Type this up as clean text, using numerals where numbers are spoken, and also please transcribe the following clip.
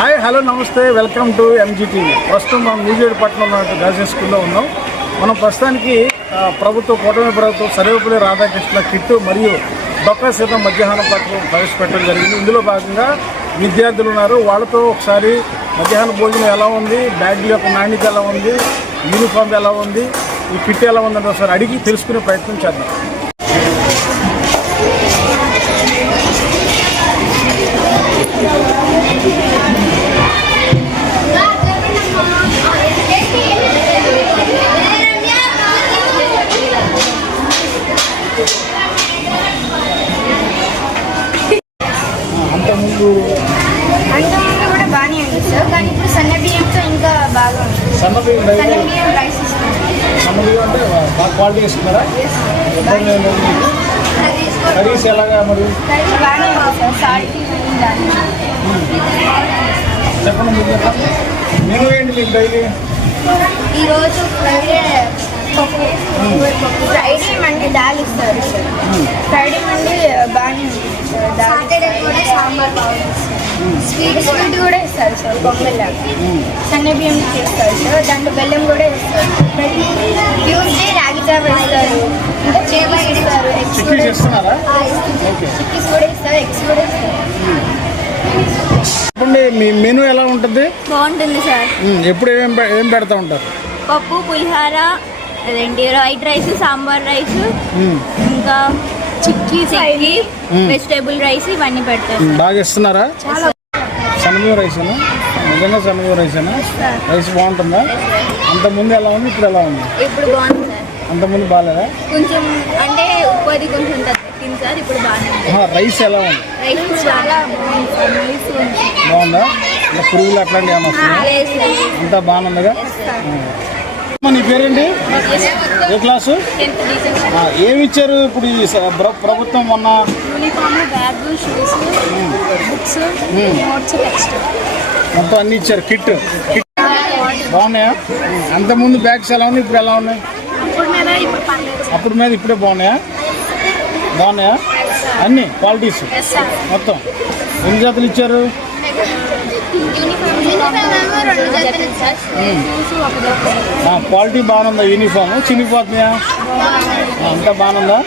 Hi hello నమస్తే, welcome to MGTV. ప్రస్తుతం మనం న్యూజేడిపట్నంలో గర్ల్స్ స్కూల్లో ఉన్నాం. మనం ప్రస్తుతానికి కూటమి ప్రభుత్వం సర్వేపల్లి రాధాకృష్ణ కిట్టు మరియు డొక్కా సీతం మధ్యాహ్నం పథకం ప్రవేశపెట్టడం జరిగింది. ఇందులో భాగంగా విద్యార్థులు ఉన్నారు. వాళ్ళతో ఒకసారి మధ్యాహ్న భోజనం ఎలా ఉంది, బ్యాగుల యొక్క నాణ్యత ఎలా ఉంది, యూనిఫామ్ ఎలా ఉంది, ఈ కిట్ ఎలా ఉందని ఒకసారి అడిగి తెలుసుకునే ప్రయత్నం చేద్దాం. అంతకుముందు కూడా బాగానే ఉంది సార్, కానీ ఇప్పుడు సన్న బియ్యంతో ఇంకా బాగా ఉంది. సన్న బియ్యం రైస్ ఇస్తాం. సన్న బియ్యం అంటే బాగా క్వాలిటీ ఇస్తున్నారా? కర్రీస్ ఎలాగా మరి? బాగానే ఉంది సార్, సాల్ట్ చెప్పండి. మీరు మెనూ ఏంటి మీకు డైలీ? ఈరోజు ఫ్రైడే మండి దాల్ ఇస్తారు సార్. ఫ్రైడే మండి బాగానే ఉంది సార్. సాటర్డే కూడా సాంబార్ స్వీట్ కూడా ఇస్తారు సార్. పొంగల్ సన్న బియ్యం చేస్తారు సార్, దాంట్లో బెల్లం కూడా ఇస్తారు. ట్యూస్డే రాగి జావ ఇస్తారు, ఇంకా చేప ఇస్తారు, ఎగ్స్ కూడా ఇస్తారు, చిక్కీస్ కూడా ఇస్తారు, ఎగ్స్ కూడా ఇస్తారు. చెప్పండి, మీ మెనూ ఎలా ఉంటుంది? బాగుంటుంది సార్. ఎప్పుడు ఏం పెడతా ఉంటారు? పప్పు, పులిహార, అదేంటి వైట్ రైస్, సాంబార్ రైస్, ఇంకా చిక్కీ వెజిటేబుల్ రైస్, ఇవన్నీ పెడతారు. బాగా ఇస్తున్నారా? సన్నబియ్యం రైసేనా? నిజంగా సన్నబియ్యం రైసేనా? రైస్ బాగుంటుందా? అంతకుముందు ఎలా ఉంది, ఇప్పుడు ఎలా ఉంది? ఇప్పుడు బాగుంది సార్. అంతకుముందు బాగాలేదా? కొంచెం అంటే ఉప్పు అది కొంచెం తగ్గింది సార్, ఇప్పుడు బాగుంది. రైస్ ఎలా ఉంది? రైస్ చాలా బాగుందా? ఇంకా పురుగులు అట్లాంటివి ఏమన్నా వస్తున్నాయి? అంతా బాగుందిగా. నీ పేరేంటి? ఏ క్లాసు? ఏమి ఇచ్చారు ఇప్పుడు ఈ ప్రభుత్వం మొన్న? Uniform, bag, shoes, books, notes, text మొత్తం అన్ని ఇచ్చారు. కిట్ బాగున్నాయా? అంతకుముందు బ్యాగ్స్ ఎలా ఉన్నాయి, ఇప్పుడు ఎలా ఉన్నాయి? అప్పుడు మీద ఇప్పుడే బాగున్నాయా? బాగున్నాయా అన్ని క్వాలిటీస్ మొత్తం? ఎన్ని జాతులు ఇచ్చారు? క్వాలిటీ బాగుందా? యూనిఫామ్ చినిగిపోతున్నాయా? అంతా బాగుందా?